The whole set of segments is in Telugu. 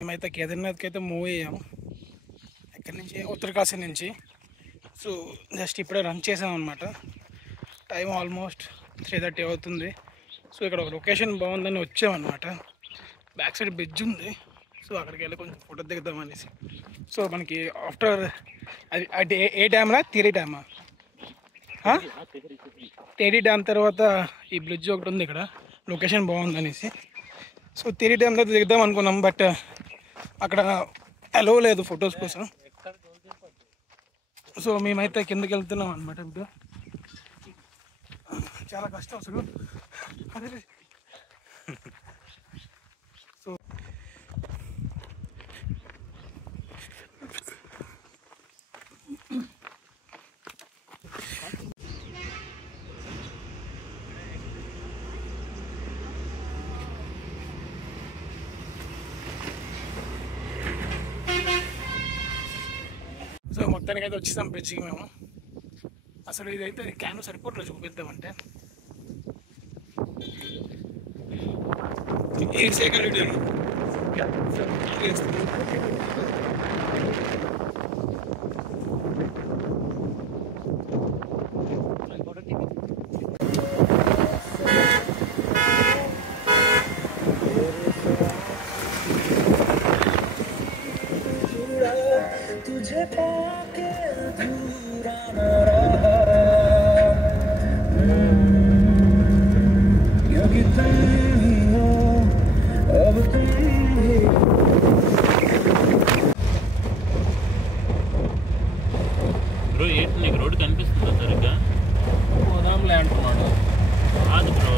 మేమైతే కేదార్నాథ్కి అయితే మూవ్ అయ్యాము. ఎక్కడి నుంచి? ఉత్తరకాశీ నుంచి. సో జస్ట్ ఇప్పుడే రన్ చేసామన్నమాట. టైం ఆల్మోస్ట్ 3:30 అవుతుంది. సో ఇక్కడ ఒక లొకేషన్ బాగుందని వచ్చామన్నమాట. బ్యాక్ సైడ్ బ్రిడ్జ్ ఉంది. సో అక్కడికి వెళ్ళి కొంచెం ఫోటో దిగుదామనేసి. సో మనకి ఆఫ్టర్ అది ఏ డ్యామ్లా? తిరి డ్యామా? టేరీ డ్యామ్ తర్వాత ఈ బ్రిడ్జ్ ఒకటి ఉంది ఇక్కడ, లొకేషన్ బాగుందనేసి. సో తిరి డ్యామ్ దగ్గర దిగుదాం అనుకున్నాం, బట్ అక్కడ అలో లేదు ఫొటోస్ కోసం. సో మేమైతే కిందకి వెళ్తున్నాం అనమాట. ఇప్పుడు చాలా కష్టం అసలు. అదే సో సో మొత్తానికి అయితే వచ్చేసాం బ్రిడ్జ్కి మేము. అసలు ఇదైతే క్యాన్ సరిపోట్లేదు చూపిద్దామంటే. तुझे पाके अधूरा न क्योंकि तुम ही हो, अब तुम ही బ్రో. ఏంటి నీకు రోడ్డు కనిపిస్తుందా సరిగ్గా? పోదాంలే అంటున్నాడు. కాదు బ్రో,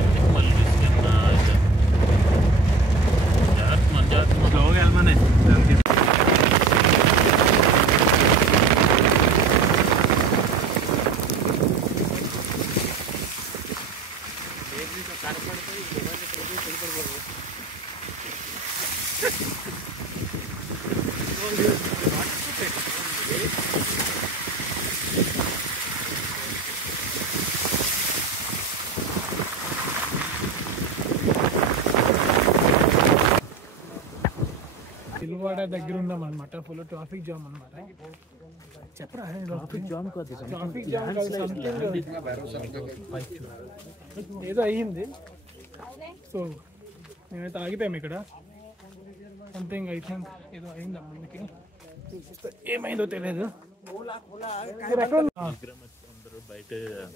ఎందుకు మళ్ళీ రిస్క్ ఎంత? జాగ్రత్త మన జాగ్రత్త స్లోగా వెళ్ళమనే. పిల్వాడ దగ్గర ఉన్నాం అనమాట. ఫుల్ ట్రాఫిక్ జామ్ అనమాట. చెప్పరా? ట్రాఫిక్ జామ్ కాదు, ఏదో అయ్యింది. సో మేమైతే ఆగిపోయాము ఇక్కడ. సంథింగ్ ఐ థింక్ ఏదో అయింది అమ్మకి. ఏమైందో తెలియదు. అందరూ బయట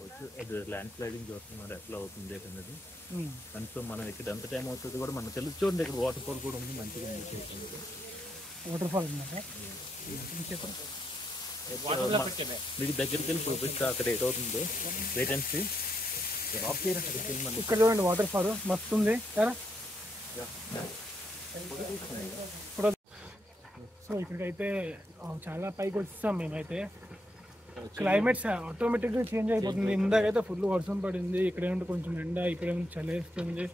వచ్చి అది ల్యాండ్ స్లైడింగ్ చూస్తున్నారు ఎట్లా అవుతుంది అనేది. కనీసం మనం ఇక్కడ ఎంత టైం అవుతుంది కూడా మనకు తెలుసు. చూడండి ఇక్కడ వాటర్ ఫాల్ కూడా ఉంది, మంచిగా ఉంది. వాటర్ ఫాల్ ఉందా? మీకు దగ్గరికి వెళ్ళి చూపిస్తా అక్కడ ఏదవుతుందో. Wait and see. ఇక్కడ చూడండి వాటర్ ఫాల్ మస్తు ఉంది. సో ఇక్కడికైతే చాలా పైకి వచ్చేసాం మేమైతే. క్లైమేట్స్ ఆటోమేటిక్గా చేంజ్ అయిపోతుంది. ఇందాకైతే ఫుల్ వర్షం పడింది, ఇక్కడేమంటే కొంచెం ఎండ, ఇక్కడేమో చలేస్తుంది.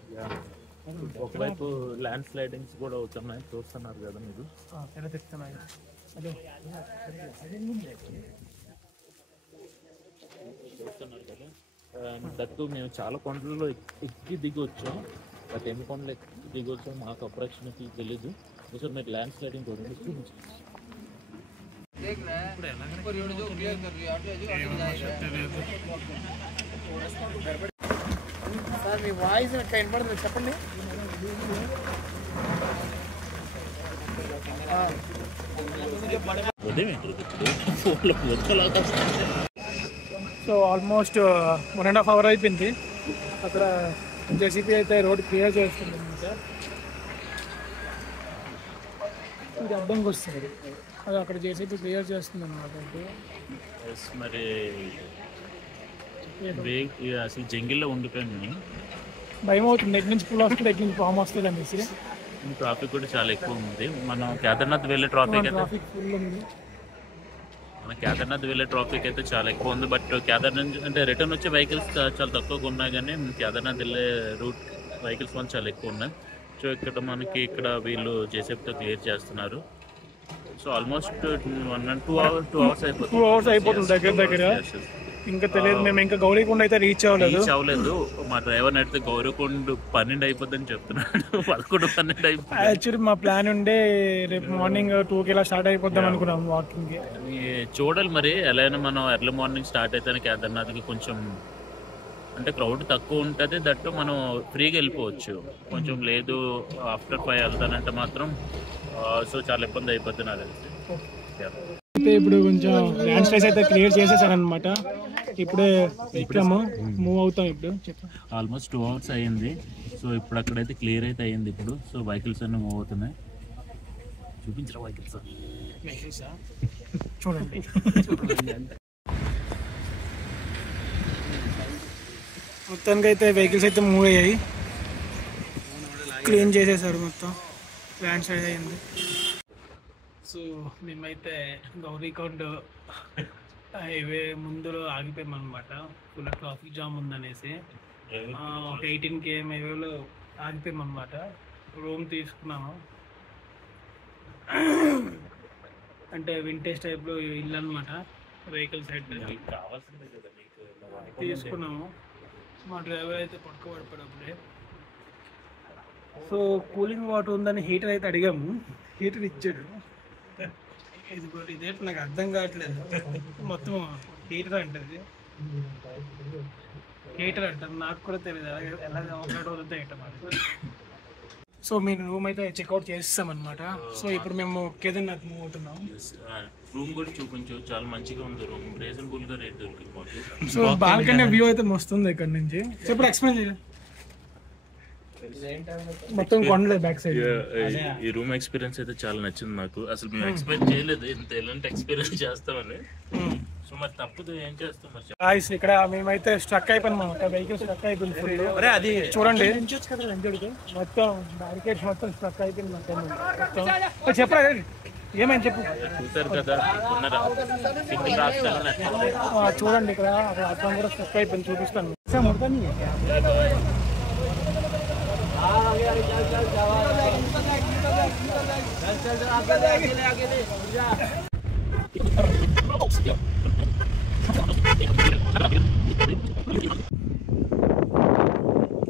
ఒకవైపు ల్యాండ్ స్లైడింగ్స్ కూడా అవుతున్నాయి, చూస్తున్నారు కదా మీరు. ఎలా తెస్తున్నాయి అదే చూస్తున్నారు కదా. దట్టు మేము చాలా కొండల్లో ఎక్కి దిగి వచ్చాం. బట్ ఎన్ని కొండలు ఎక్కి దిగి వచ్చాం మాకు అప్రాక్సిమేట్లీ తెలీదు. ఒకసారి మీరు ల్యాండ్ స్లైడింగ్ కూడా చూపించు. సార్ మీ వాయిస్ ఎట్లా వినపడుతుంది చెప్పండి. సో ఆల్మోస్ట్ 1.5 hours అయిపోయింది. అక్కడ జేసీబీ అయితే రోడ్ క్లియర్ చేస్తుంది అనమాట. ఇది అడ్డంకి వస్తుంది, అది అక్కడ జేసీబీ క్లియర్ చేస్తుంది అనమాట. మరి అసలు జంగిల్లో ఉండిపోయాను నేను. భయం అవుతుంది, ఎక్కడి నుంచి పుల్ వస్తుంది, ఎక్కడి నుంచి పాము వస్తుంది అనేసి. ట్రాఫిక్ కూడా చాలా ఎక్కువ ఉంది. మనం కేదార్నాథ్ వెళ్ళే ట్రాఫిక్ ఫుల్ ఉంది. మన కేదార్నాథ్ వెళ్ళే ట్రాఫిక్ అయితే చాలా ఎక్కువ ఉంది. బట్ కేదార్నాథ్ అంటే రిటర్న్ వచ్చే వెహికల్స్ చాలా తక్కువగా ఉన్నాయి, కానీ కేదార్నాథ్ వెళ్ళే రూట్ వెహికల్స్ వల్ల చాలా ఎక్కువ ఉన్నాయి. సో ఇక్కడ మనకి ఇక్కడ వీళ్ళు జేసీబీతో క్లియర్ చేస్తున్నారు. సో ఆల్మోస్ట్ 1 and 2 hours అయిపోతుంది. 2 hours అయిపోతుంది దగ్గర దగ్గర. ఇంకా తెలియదు, మేము ఇంకా గౌరీకొండ అయితే రీచ్ అవ్వలేదు. మా డ్రైవర్ అడిగితే గౌరీకొండ 12 అయిపోద్దని చెప్తున్నాడు. 11-12 అయిపోతుంది. యాక్చువల్లీ మా ప్లాన్ ఉండే రేపు మార్నింగ్ 2కి ఇలా స్టార్ట్ అయిపోద్దాం అనుకున్నాం వాకింగ్కి. చూడాలి మరి ఎలా అయినా మనం ఎర్లీ మార్నింగ్ స్టార్ట్ అయితేనే కేదార్నాథ్కి కొంచెం అంటే క్రౌడ్ తక్కువ ఉంటుంది. దట్టు మనం ఫ్రీగా వెళ్ళిపోవచ్చు. కొంచెం లేదు ఆఫ్టర్ 5 వెళ్తానంటే మాత్రం సో చాలా ఇబ్బంది అయిపోతుంది నాకు తెలిసి. అయితే ఇప్పుడు కొంచెం ల్యాండ్ స్లైడ్స్ అయితే క్లియర్ చేసేసారనమాట. ఇప్పుడే ఎక్కాము, మూవ్ అవుతాం. ఇప్పుడు ఆల్మోస్ట్ 2 hours అయ్యింది. సో ఇప్పుడు అక్కడైతే క్లియర్ అయితే అయ్యింది. ఇప్పుడు సో వెహికల్స్ అన్నీ మూవ్ అవుతున్నాయి. చూపించరా వెహికల్స్ చూడండి. మొత్తానికి అయితే వెహికల్స్ అయితే మూవ్ అయ్యాయి, క్లీన్ చేసేసారు మొత్తం, ల్యాండ్ స్లైడ్ అయ్యింది. సో మేమైతే గౌరీకొండ హైవే ముందులో ఆగిపోయాం అనమాట. ఫుల్ ట్రాఫిక్ జామ్ ఉందనేసి ఒక 18 km హైవేలో ఆగిపోయాం అనమాట. రూమ్ తీసుకున్నాము, అంటే వింటేజ్ టైప్లో ఇల్లు అనమాట. వెహికల్ సైడ్ తీసుకున్నాము. మా డ్రైవర్ అయితే పడుకోబడిపోయినప్పుడే. సో కూలింగ్ వాటర్ ఉందని హీటర్ అయితే అడిగాము, హీటర్ ఇచ్చాడు. ఇదేంటి నాకు అర్థం కావట్లేదు. మొత్తం హీటర్ అంటది, హీటర్ అంటారు, నాకు కూడా తెలియదు ఎలా ఆపరేట్ అవుతుందో ఏంటో. సో మీరు రూమ్ అయితే చెక్అవుట్ చేస్తాం అనమాట. సో ఇప్పుడు మేము కేదార్నాథ్ మూవ్ అవుతున్నాం. రూమ్ కూడా చూపించు, చాలా మంచిగా ఉంది రూమ్, రీజనబుల్ గా రేట్ దొరికింది మాకు. సో బాల్కనీ వ్యూ అయితే మస్తుంది ఇక్కడ నుంచి. ఇప్పుడు ఎక్స్ప్లెయిన్ చేయాలి మొత్తం కొండలే బ్యాక్ సైడ్. ఈ రూమ్ ఎక్స్పీరియన్స్ అయితే చాలా నచ్చింది నాకు. అసలు మేము ఎక్స్పెక్ట్ చేయలేదు ఇంత ఎలాంటి ఎక్స్పీరియన్స్ చేస్తామని. సో మరి తప్పదు, ఏం చేస్తాం మరి. ఇక్కడ మేమైతే స్ట్రక్ అయిపోయినాం, వెహికల్ స్ట్రక్ అయిపోయింది ఫుల్. అది చూడండి మొత్తం బ్యారికేడ్స్ మొత్తం స్ట్రక్ అయిపోయింది మొత్తం. చెప్పరా ఏమైంది చెప్పు. చూసారు కదా చూడండి ఇక్కడ అర్థం కూడా స్ట్రక్ అయిపోయింది, చూపిస్తాను.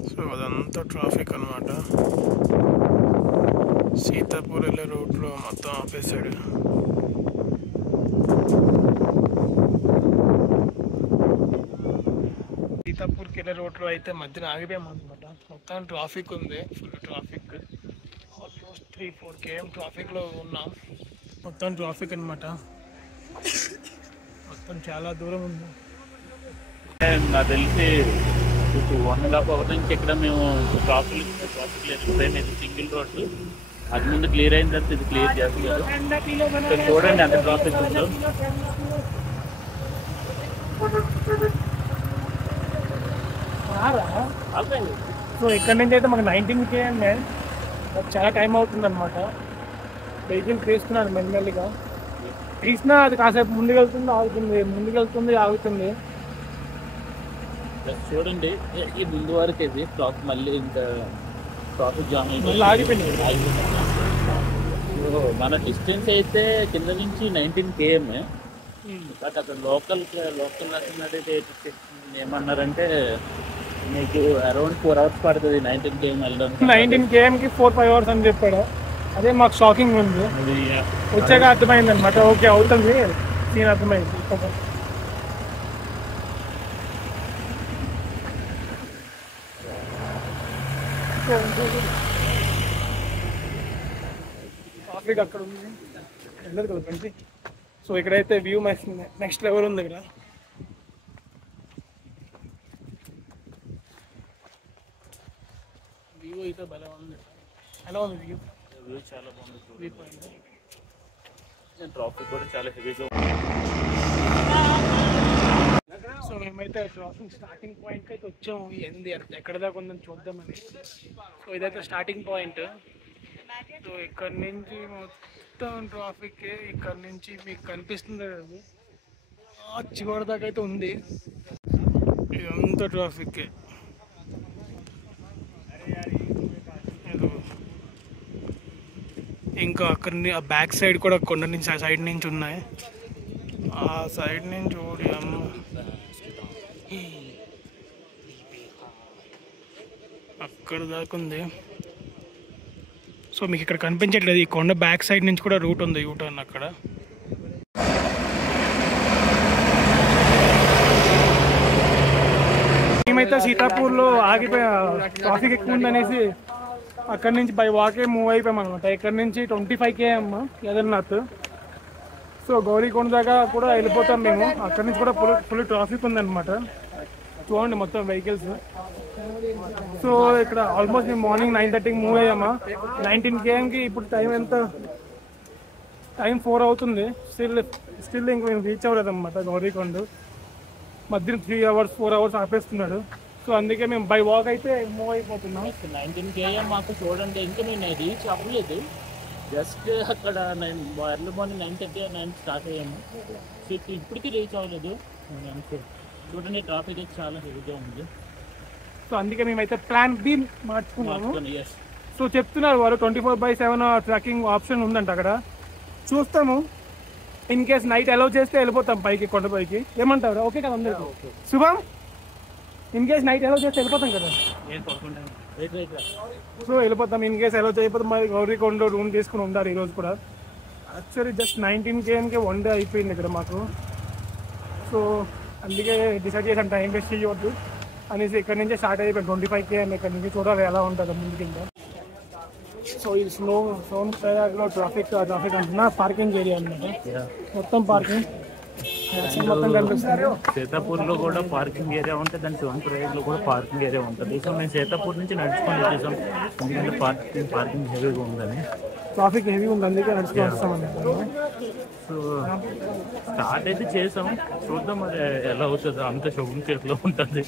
సో అదంతా ట్రాఫిక్ అనమాట. సీతాపూర్ వెళ్ళే రోడ్లో మొత్తం ఆపేసాడు. సీతాపూర్కి వెళ్ళే రోడ్లో అయితే మధ్యన ఆగిపోయాం అనమాట. మొత్తం ట్రాఫిక్ ఉంది, ఫుల్ ట్రాఫిక్. ఆల్మోస్ట్ 3-4 km ట్రాఫిక్లో ఉన్నాం. మొత్తం ట్రాఫిక్ అనమాట, మొత్తం చాలా దూరం ఉంది. నాకు తెలిసి 1.5 hour నుంచి ఇక్కడ మేము ట్రాఫిక్ లేదు, ట్రైన్ అయితే సింగిల్ రోడ్. అది ముందు క్లియర్ అయిన తర్వాత ఇది క్లియర్ చేస్తున్నారు. చూడండి అంత ట్రాఫిక్ ఉందో. సో ఇక్కడ నుంచి అయితే మాకు 19 km చాలా టైం అవుతుంది అనమాట. వెహికల్ తీస్తున్నారు మెల్లిమెల్లిగా, తీసినా అది కాసేపు ముందుకెళ్తుంది ఆగుతుంది, ముందుకెళ్తుంది ఆగుతుంది. చూడండి ఈ ముందు వరకు ఇది ట్రాఫిక్, మళ్ళీ ఇంకా ట్రాఫిక్ జామ్ ఆగిపోయింది. మన డిస్టెన్స్ అయితే కింద నుంచి 19 km. బట్ అక్కడ లోకల్ అడిగితే ఏమన్నారంటే మీకు అరౌండ్ 4 hours పడుతుంది 19 km వెళ్ళడం. 19 kmకి 4-5 hours అని చెప్పాడు. అదే మాకు షాకింగ్ ఉంది. వచ్చాక అర్థమైంది అనమాట, ఓకే అవుతుంది, నేను అర్థమైంది. ట్రాఫిక్ అక్కడ ఉంది, వెళ్ళదు కదా బండి. సో ఇక్కడైతే వ్యూ నెక్స్ట్ లెవెల్ ఉంది. ఇక్కడ వ్యూ అయితే భలే ఉంది. ఎలా ఉంది వ్యూ? వ్యూ చాలా బాగుంది. ట్రాఫిక్ కూడా చాలా హెవీగా. సో మేమైతే ట్రాఫిక్ స్టార్టింగ్ పాయింట్ అయితే వచ్చాము. ఏంది ఎక్కడ దాకా ఉందని చూద్దామని. సో ఇదైతే స్టార్టింగ్ పాయింట్. సో ఇక్కడ నుంచి మొత్తం ట్రాఫిక్. ఇక్కడ నుంచి మీకు కనిపిస్తుంది అది చివరి దాకా అయితే ఉంది. ఇదంతా ట్రాఫిక్. ఇంకా అక్కడ ఆ బ్యాక్ సైడ్ కూడా కొండ నుంచి ఆ సైడ్ నుంచి ఉన్నాయి. ఆ సైడ్ నుంచి చూడి అమ్మ అక్కడ దాకా ఉంది. సో మీకు ఇక్కడ కనిపించట్లేదు, ఈ కొండ బ్యాక్ సైడ్ నుంచి కూడా రూట్ ఉంది యూటర్న్ అక్కడ. మేమైతే సీతాపూర్లో ఆగిపోయా, ట్రాఫిక్ ఎక్కువ ఉందనేసి అక్కడి నుంచి బై వాకే మూవ్ అయిపోయాం అనమాట. ఇక్కడ నుంచి 25 km కేదార్నాథ్. సో గౌరీకొండ దాకా కూడా వెళ్ళిపోతాం మేము. అక్కడి నుంచి కూడా ఫుల్ ట్రాఫిక్ ఉందన్నమాట. చూడండి మొత్తం వెహికల్స్. సో ఇక్కడ ఆల్మోస్ట్ మేము మార్నింగ్ 9:30కి మూవ్ అయ్యామా. 19 kmకి ఇప్పుడు టైం ఎంత, టైం 4 అవుతుంది. స్టిల్ ఇంక మేము రీచ్ అవ్వలేదన్నమాట గౌరీకొండ. మధ్యన 3 hours 4 hours ఆపేస్తున్నాడు. సో అందుకే మేము బై వాక్ అయితే మూవ్ అయిపోతున్నాం. 19 km మాకు చూడండి, ఇంకా నేను రీచ్ అవ్వలేదు. జస్ట్ అక్కడ ఎర్లీ మార్నింగ్ 9:30 9 స్టార్ట్ అయ్యాము. ఇప్పటికీ రీచ్ అవ్వలేదు. చూడండి ట్రాఫిక్ అయితే చాలా హెవీగా ఉంది. సో అందుకే మేమైతే ప్లాన్ బి మార్చుకున్నాము. సో చెప్తున్నారు వాళ్ళు 24/7 ట్రాకింగ్ ఆప్షన్ ఉందంట అక్కడ. చూస్తాము, ఇన్ కేస్ నైట్ అలౌ చేస్తే వెళ్ళిపోతాం పైకి, కొండపైకి. ఏమంటారు? ఓకే కదా అందరికీ? శుభం, ఇన్ కేస్ నైట్ అలౌ చేస్తే వెళ్ళిపోతాం కదా. సో వెళ్ళిపోతాం. ఇన్ కేస్ అలౌ చేయకపోతే మరి గౌరీకొండ రూమ్ తీసుకుని ఉండాలి ఈరోజు కూడా. యాక్చువల్లీ జస్ట్ 19 kmకి 1 day అయిపోయింది ఇక్కడ మాకు. సో అందుకే డిసైడ్ చేసాం టైం వేస్ట్ చేయవద్దు అనేసి ఇక్కడ నుంచే స్టార్ట్ అయిపోయింది. 25 km ఇక్కడ నుంచి చూడాలి ఎలా ఉంటుందో ముందు కింద. సో ఈ సోన్ప్రయాగ్లో ట్రాఫిక్ అంటున్నా పార్కింగ్ ఏరియా అనమాట. మొత్తం పార్కింగ్ మొత్తం కనిపిస్తుంది. సీతాపూర్లో కూడా పార్కింగ్ ఏరియా ఉంటుంది, దాని సోన్ప్రయాగ్లో కూడా పార్కింగ్ ఏరియా ఉంటుంది. సో మేము సీతాపూర్ నుంచి నడుచుకొని వచ్చేసాం, ఎందుకంటే పార్కింగ్ హెవీగా ఉందని. ట్రాఫిక్ హెవీ ఉంది, అందుకే నడుచుకొని వస్తాం అన్నమాట. సో స్టార్ట్ అయితే చేసాం, చూద్దాం మరి ఎలా అవుతుందో. అంత షోరూమ్ చేతిలో ఉంటుంది.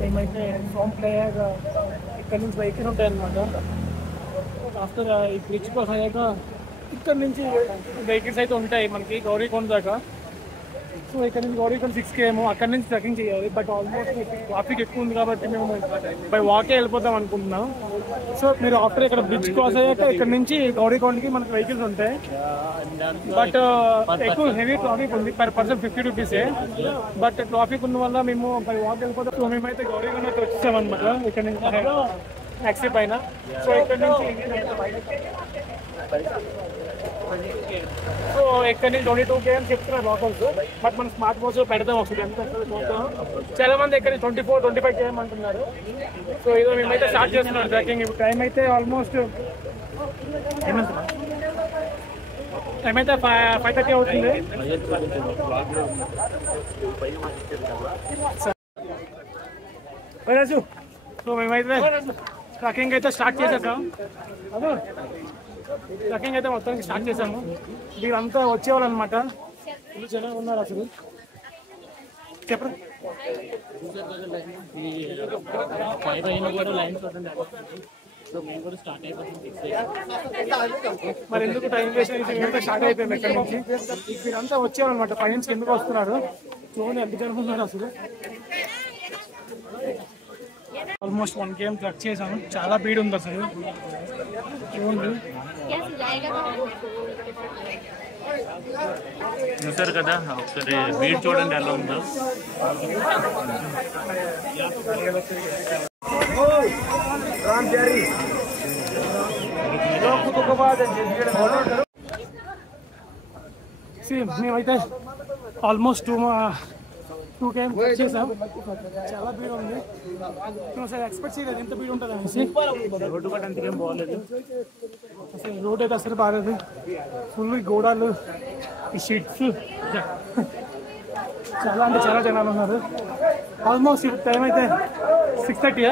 మేమైతే సోన్ప్రయాగ్ ఇక్కడ నుంచి వెహికల్ ఉంటాయి అన్నమాట. ఆఫ్టర్ ఈ బ్రిడ్జ్ కోసం అయ్యాక ఇక్కడ నుంచి వెహికల్స్ అయితే ఉంటాయి మనకి గౌరీకొండ దాకా. సో ఇక్కడ నుంచి గౌరీకొండ 6 km, అక్కడ నుంచి ట్రెక్కింగ్ చేయాలి. బట్ ఆల్మోస్ట్ ట్రాఫిక్ ఎక్కువ ఉంది కాబట్టి మేము బై వాకే వెళ్ళిపోతాం అనుకుంటున్నాం. సో మీరు ఆఫ్టర్ ఇక్కడ బ్రిడ్జ్ క్రాస్ అయ్యాక ఇక్కడ నుంచి గౌరీకొండకి మనకి వెహికల్స్ ఉంటాయి. బట్ ఎక్కువ హెవీ ట్రాఫిక్ ఉంది, per person 50 rupees. But traffic ఉన్న వల్ల మేము బై వాక్ వెళ్ళిపోతాం. సో మేమైతే గౌరీకొండకి వచ్చేసాం అనమాట ఇక్కడ నుంచి ట్యాక్సీ పైన. సో ఇక్కడ నుంచి సో ఇక్కడ నుంచి 22 km చెప్తున్నారు లోకల్స్. బట్ మనం స్మార్ట్ వాచ్ పెడతాం ఒకసారి ఎంత చూద్దాం. చాలా మంది ఇక్కడ 24-25 km అంటున్నారు. సో ఇదో మేమైతే స్టార్ట్ చేస్తున్నాం ట్రెక్కింగ్. ఇప్పుడు టైం అయితే ఆల్మోస్ట్ 5:30 అవుతుంది. సో మేమైతే ట్రెక్కింగ్ అయితే స్టార్ట్ చేసేసాం. ట్రెక్కింగ్ అయితే మొత్తానికి స్టార్ట్ చేసాము. వీరంతా వచ్చేవాళ్ళు అనమాట. ఫుల్ జనం ఉన్నారు అసలు. చెప్పండి. మరి ఎందుకు టైం వేస్ట్ అయితే మేమైతే స్టార్ట్ అయిపోయాం ఎక్కడి నుంచి. వీరంతా వచ్చేవాళ్ళు అనమాట. పై నుంచి ఎందుకు వస్తున్నారు చూడండి ఎంత జనం ఉన్నారు అసలు. ఆల్మోస్ట్ 1 km ట్రెక్ చేసాము. చాలా భీడ్ ఉంది అసలు చూడండి. చూసారు కదా, ఒకసారి వీడ్ చూడండి ఎలా ఉందో. మేమైతే ఆల్మోస్ట్ 2 km చేసాం. చాలా భీడ్ ఉంది. అసలు ఎక్స్పెక్ట్ చేయలేదు ఎంత భీడ్ ఉంటుంది అనేసి. రోడ్డు కూడా అంతకేం బాగోలేదు అసలు. రోడ్ అయితే అసలు బాగాలేదు. ఫుల్ గోడాలు, ఈ షీట్స్, చాలా అంటే చాలా జనాలు ఉన్నారు. ఆల్మోస్ట్ టైం అయితే 6:30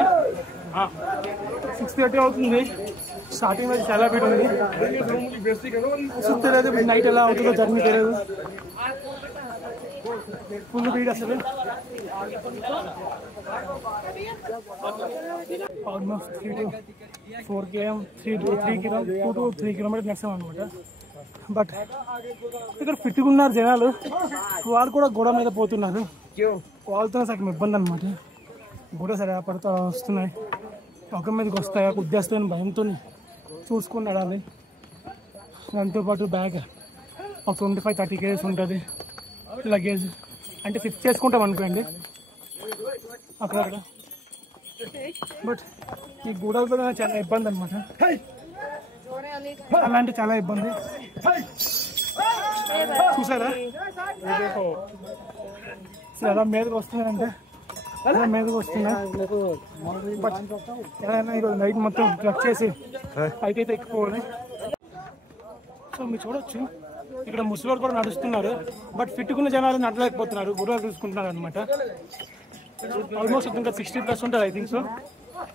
అవుతుంది. స్టార్టింగ్ అయితే చాలా భీడ్ ఉంది. అసలు తెలియదు నైట్ ఎలా అవుతుందో, జర్నీ తెలియదు. ఫుల్ భీడ్ అసలు. Almost 3 to 4 km 2 to 3 kilometers నడిచాం అనమాట. బట్ ఇక్కడ ఫిట్గా ఉన్నారు జనాలు. వాళ్ళు కూడా గోడ మీద పోతున్నారు. వాళ్ళతో సగం ఇబ్బంది అనమాట. గోడ సరే పడుతూ వస్తున్నాయి, ఒక మీదకి వస్తాయా గుద్దేస్తాయని భయంతో చూసుకుని నడాలి. దాంతోపాటు బ్యాగ్ ఒక 25-30 kgs ఉంటుంది. లగేజ్ అంటే 6 చేసుకుంటాం అనుకోండి. అక్కడక్కడ. బట్ ఈ గూడలతో చాలా ఇబ్బంది అనమాట. అలాంటి చాలా ఇబ్బంది. చూసారా ఎలా మీదకి వస్తున్నాయంటే ఎలా మీదకి వస్తున్నా. బట్ ఎలా ఈరోజు నైట్ మొత్తం ట్రక్ చేసి పైకైతే ఎక్కిపోవాలి. సో మీరు చూడొచ్చు ఇక్కడ ముసలివారు కూడా నడుస్తున్నారు. బట్ ఫిట్టుకున్న జనాలు నడలేకపోతున్నారు, గుర్రాలు తీసుకుంటున్నారు అనమాట. ఆల్మోస్ట్ ఇంకా 60+ ఉంటుంది ఐ థింక్. సో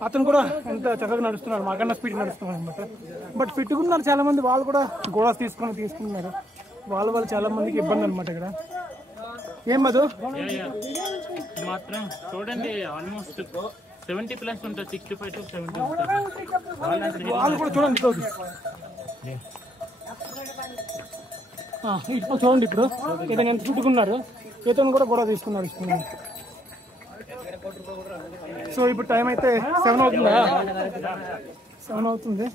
అతను కూడా ఎంత చక్కగా నడుస్తున్నారు, మాకన్నా స్పీడ్ నడుస్తున్నారు అనమాట. బట్ ఫిట్టుకున్నారు చాలా మంది, వాళ్ళు కూడా గోడాస్ తీసుకున్నారు. వాళ్ళు చాలా మందికి ఇబ్బంది అనమాట ఇక్కడ. ఏం మధు మాత్రం చూడండి ఆల్మోస్ట్ 70+ ఉంటుంది, 65 to 70 ఉంటుంది. వాళ్ళు కూడా చూడండి ఇప్పుడు చూడండి. ఇప్పుడు ఇతను ఎంత చుట్టుకున్నారు, ఇతను కూడా గొడవ తీసుకున్నారు. సో ఇప్పుడు టైం అయితే 7 అవుతుందా? 7 అవుతుంది.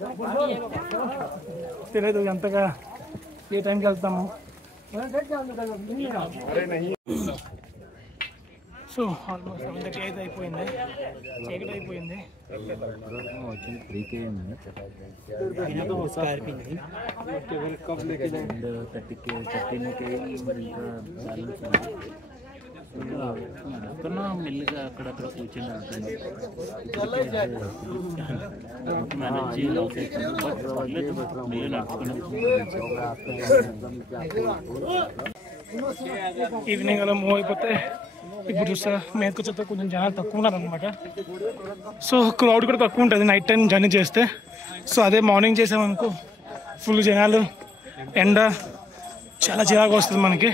తెలియదు ఎంతగా ఏ టైంకి వెళ్తాము. సో ఆల్మోస్ట్ 7:30 అయితే అయిపోయింది, చీకటి అయిపోయింది. మెల్లిగా అక్కడక్కడ కూర్చొని ఈవినింగ్ అలా మూవ్ అయిపోతే ఇప్పుడు చూస్తారా మేరకు వచ్చేస్తే కొంచెం జనాలు తక్కువ ఉన్నారు అనమాట. సో క్రౌడ్ కూడా తక్కువ ఉంటుంది నైట్ టైం జర్నీ చేస్తే. సో అదే మార్నింగ్ చేసామనుకో ఫుల్ జనాలు, ఎండ చాలా చిరాకు వస్తుంది మనకి.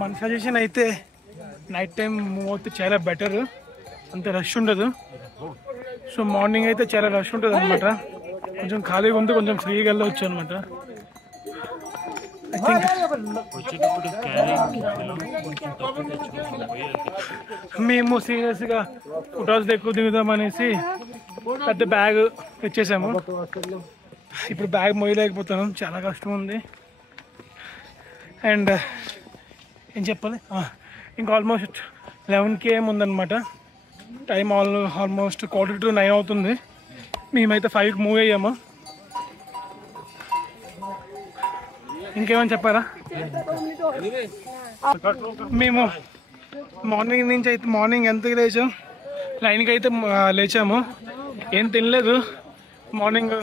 మన సజెషన్ అయితే నైట్ టైం మూవ్ అవుతే చాలా బెటర్, అంత రష్ ఉండదు. సో మార్నింగ్ అయితే చాలా రష్ ఉంటుంది అనమాట. కొంచెం ఖాళీగా ఉంది, కొంచెం ఫ్రీగా వెళ్ళవచ్చు అనమాట. ఐ థింక్ మేము సీరియస్గా ఫొటోస్ ఎక్కువ దిగుదామనేసి పెద్ద బ్యాగ్ తెచ్చేసాము. ఇప్పుడు బ్యాగ్ మోయలేకపోతున్నాం, చాలా కష్టం ఉంది. అండ్ ఏం చెప్పాలి, ఇంకా ఆల్మోస్ట్ 11 km ఉందన్నమాట. టైం ఆల్మోస్ట్ 8:45 అవుతుంది. మేమైతే 5కి మూవ్ అయ్యాము. ఇంకేమని చెప్పారా? మేము మార్నింగ్ ఎంతకి లేచాం, 9కి అయితే లేచాము. ఏం తినలేదు. మార్నింగ్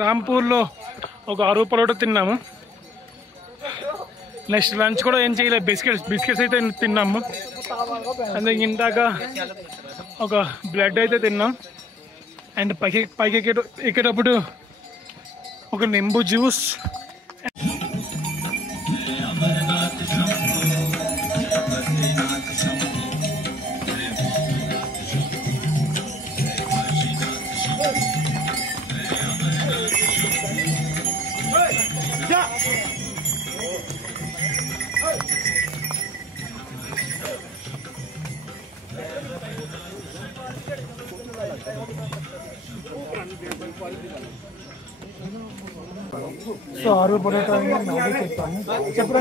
రాంపూర్లో ఒక 6 పరోటా తిన్నాము. నెక్స్ట్ లంచ్ కూడా ఏం చేయలేదు, బిస్కెట్స్ అయితే తిన్నాము. అందుకే ఇందాక ఒక బ్రెడ్ అయితే తిన్నాం. అండ్ పైకి ఎక్కేటప్పుడు ఒక నింబు జ్యూస్. సో 6 పరోటా చెప్పాను. చెప్పరా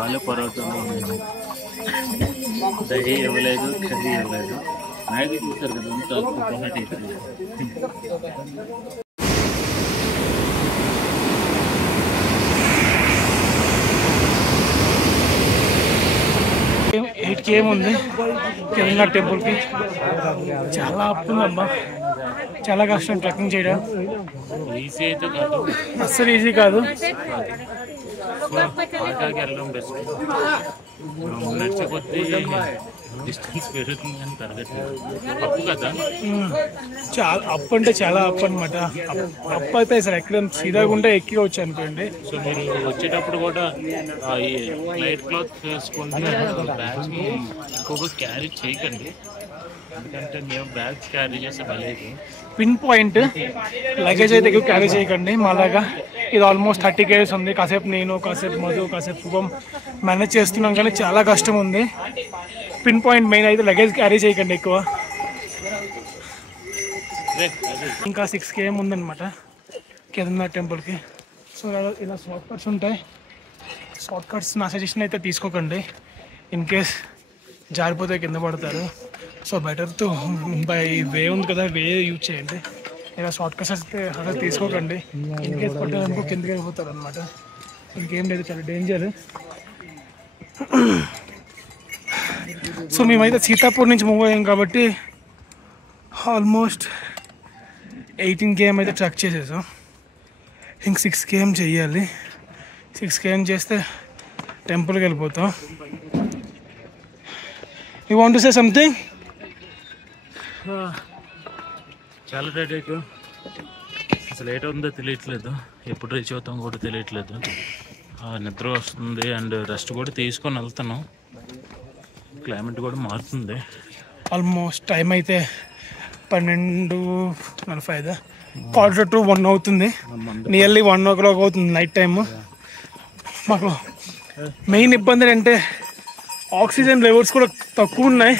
ఆలు పరోటా, దహి ఇవ్వలేదు, కర్రీ ఇవ్వలేదు. మ్యాగీ చూస్తారు కదా, అంత కోకోనట్ అవుతుంది. 8 km ఉంది కేదార్నాథ్ టెంపుల్కి. చాలా అప్పుందమ్మా, చాలా కష్టం ట్రెక్కింగ్ చేయడం. ఈజీ అయితే కాదు, అస్సలు ఈజీ కాదు. ఆగాకి వెళ్ళడం బెస్ట్. నచ్చకపోతే డిస్టెన్స్ పెరుగుతుంది అని తరగట్లేదు. అప్పు కదా, చాలా అప్పు అంటే చాలా అప్పు అనమాట. అప్పు అయితే అసలు ఎక్కడ సీదాగా ఉంటే ఎక్కివచ్చు అనుకోండి. సో మీరు వచ్చేటప్పుడు కూడా ఈ లైట్ క్లాత్ వేసుకుంటే బ్యాగ్స్ని ఎక్కువగా క్యారీ చేయకండి. ఎందుకంటే మేము బ్యాగ్స్ క్యారీ చేసే లేదు. పిన్ పాయింట్ లగేజ్ అయితే ఎక్కువ క్యారీ చేయకండి. మాలాగా ఇది ఆల్మోస్ట్ 30 kgs ఉంది. కాసేపు నేను, కాసేపు మధు, కాసేపు శుభం మేనేజ్ చేస్తున్నాం, కానీ చాలా కష్టం ఉంది. పిన్ పాయింట్ మెయిన్ అయితే లగేజ్ క్యారీ చేయకండి ఎక్కువ. ఇంకా 6 km ఉందన్నమాట కేదార్నాథ్ టెంపుల్కి. సో ఇలా షార్ట్ కట్స్ ఉంటాయి. షార్ట్ కట్స్ నా సజెషన్ అయితే తీసుకోకండి. ఇన్ కేస్ జారిపోతే కింద పడతారు. So better to by way ఉంది కదా, వే యూజ్ చేయండి. ఇలా షార్ట్ కట్స్ అయితే అలా తీసుకోకండి. ఇన్ కేస్ పడ్డారనుకో కిందకి వెళ్ళిపోతారు అనమాట. ఇంకేం లేదు, చాలా డేంజర్. సో మేమైతే సీతాపూర్ నుంచి మూవ్ అయ్యాం కాబట్టి ఆల్మోస్ట్ 18 km అయితే ట్రక్ చేసేసాం. ఇంక 6 km చెయ్యాలి. 6 km చేస్తే టెంపుల్కి వెళ్ళిపోతాం. You want to say something? చాలా టైట్ అయిపో, అసలు ఏటో ఉందో తెలియట్లేదు, ఎప్పుడు రీచ్ అవుతాం కూడా తెలియట్లేదు. నిద్ర వస్తుంది అండ్ రెస్ట్ కూడా తీసుకొని వెళ్తాను. క్లైమేట్ కూడా మారుతుంది. ఆల్మోస్ట్ టైం అయితే 12:45, 1:45 అవుతుంది. నియర్లీ 1 o'clock అవుతుంది నైట్ టైమ్. మాకు మెయిన్ ఇబ్బంది అంటే ఆక్సిజన్ లెవెల్స్ కూడా తక్కువ ఉన్నాయి.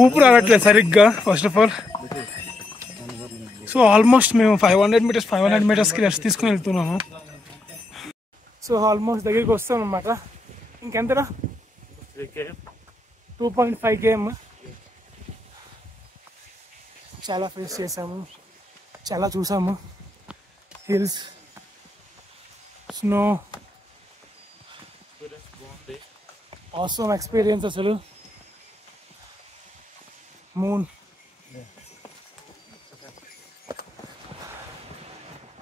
ఊపిరి ఆడట్లేదు సరిగ్గా first of all. So almost మేము 500 మీటర్స్కి రెస్ట్ తీసుకుని వెళ్తున్నాము. సో ఆల్మోస్ట్ దగ్గరికి వస్తాం అన్నమాట. ఇంకెంతరా? 2.5 km. చాలా ఫేస్ చేసాము, చాలా చూసాము. హిల్స్, స్నో, ఆసమ్ ఎక్స్పీరియన్స్ అసలు. మూన్,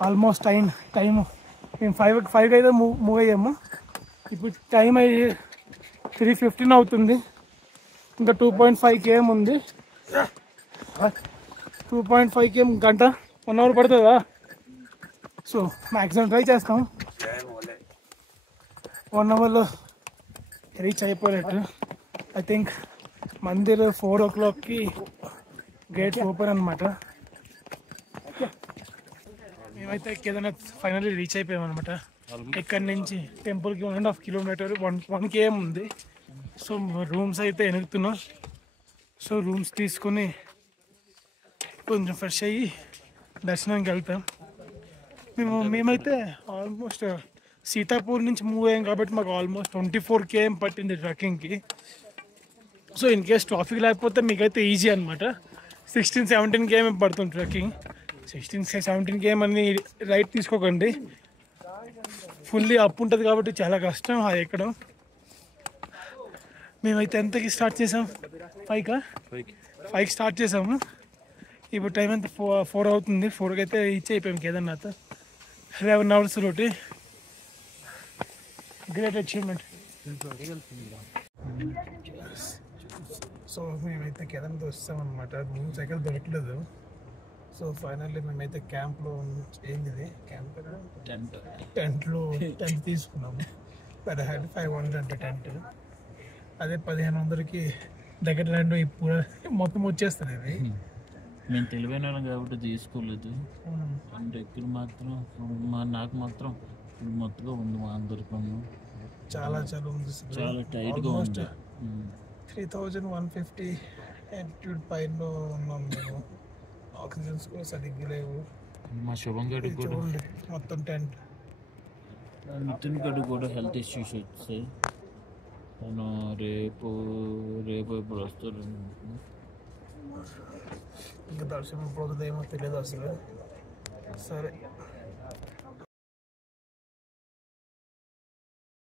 ఆల్మోస్ట్ టైం మేము 5 అయితే మూవ్ అయ్యాము. ఇప్పుడు టైం అయ్యి 3:15 అవుతుంది. ఇంకా 2.5 km ఉంది. 2.5 km గంట, 1 hour పడుతుందా? సో మ్యాక్సిమం ట్రై చేస్తాం 1 hourలో రీచ్ అయిపోయినట్టు. ఐ థింక్ మందిర్ 4 o'clockకి గేట్స్ ఓపెన్ అనమాట. మేమైతే కేదార్నాథ్ ఫైనల్లీ రీచ్ అయిపోయాం అనమాట. ఇక్కడి నుంచి టెంపుల్కి 1.5 kilometers, 1 km ఉంది. సో రూమ్స్ అయితే ఎనుగుతున్నాం. సో రూమ్స్ తీసుకొని కొంచెం ఫ్రెష్ అయ్యి దర్శనానికి వెళ్తాం. మేమైతే ఆల్మోస్ట్ సీతాపూర్ నుంచి మూవ్ అయ్యాం కాబట్టి మాకు ఆల్మోస్ట్ 24 km పట్టింది ట్రెక్కింగ్కి. సో ఇన్ కేస్ ట్రాఫిక్ లేకపోతే మీకైతే ఈజీ అనమాట. 16-17 km పడుతుంది ట్రెక్కింగ్. 16-17 km అని రైట్ తీసుకోకండి. ఫుల్లీ అప్ ఉంటుంది కాబట్టి చాలా కష్టం అది ఎక్కడం. మేమైతే ఎంతకి స్టార్ట్ చేసాం? 5కి స్టార్ట్ చేసాము. ఇప్పుడు టైం అంతా 4 అవుతుంది. 4కి అయితే రీచ్ అయిపోయాం కేదార్నాథ్. 11 hours రోటీ. Great achievement. సో మేమైతే కేదార్నాథ్ వస్తామన్నమాట. రూమ్స్ ఎక్కడ దొరకలేదు. సో ఫైనల్లీ మేమైతే క్యాంప్లో ఏంది క్యాంప్ టెంట్లో టెంట్ తీసుకున్నాము. పెర్ హెడ్ 500 అంటే టెంట్. అదే 1500కి దగ్గర రెండు ఇప్పుడు మొత్తం వచ్చేస్తుంది ఇది. నేను తెలివైన కాబట్టి తీసుకోలేదు. అండ్ ఇక్కడ మాత్రం నాకు మాత్రం మొత్తగా ఉంది. మా అందరికీ చాలా ఉంది, చాలా టైట్గా ఉంది. 3150 altitude పైన ఉన్నాం మేము. ఆక్సిజన్స్ కూడా సరిగ్గా లేవు. మా శుభం గడికి కూడా మొత్తం టెంట్. నితిన్ గడికి కూడా హెల్త్ ఇష్యూస్ వచ్చాయి. తను రేపు ఇప్పుడు వస్తారు. ఇంకా దర్శనం పోతుందేమో తెలియదు అసలు. సరే.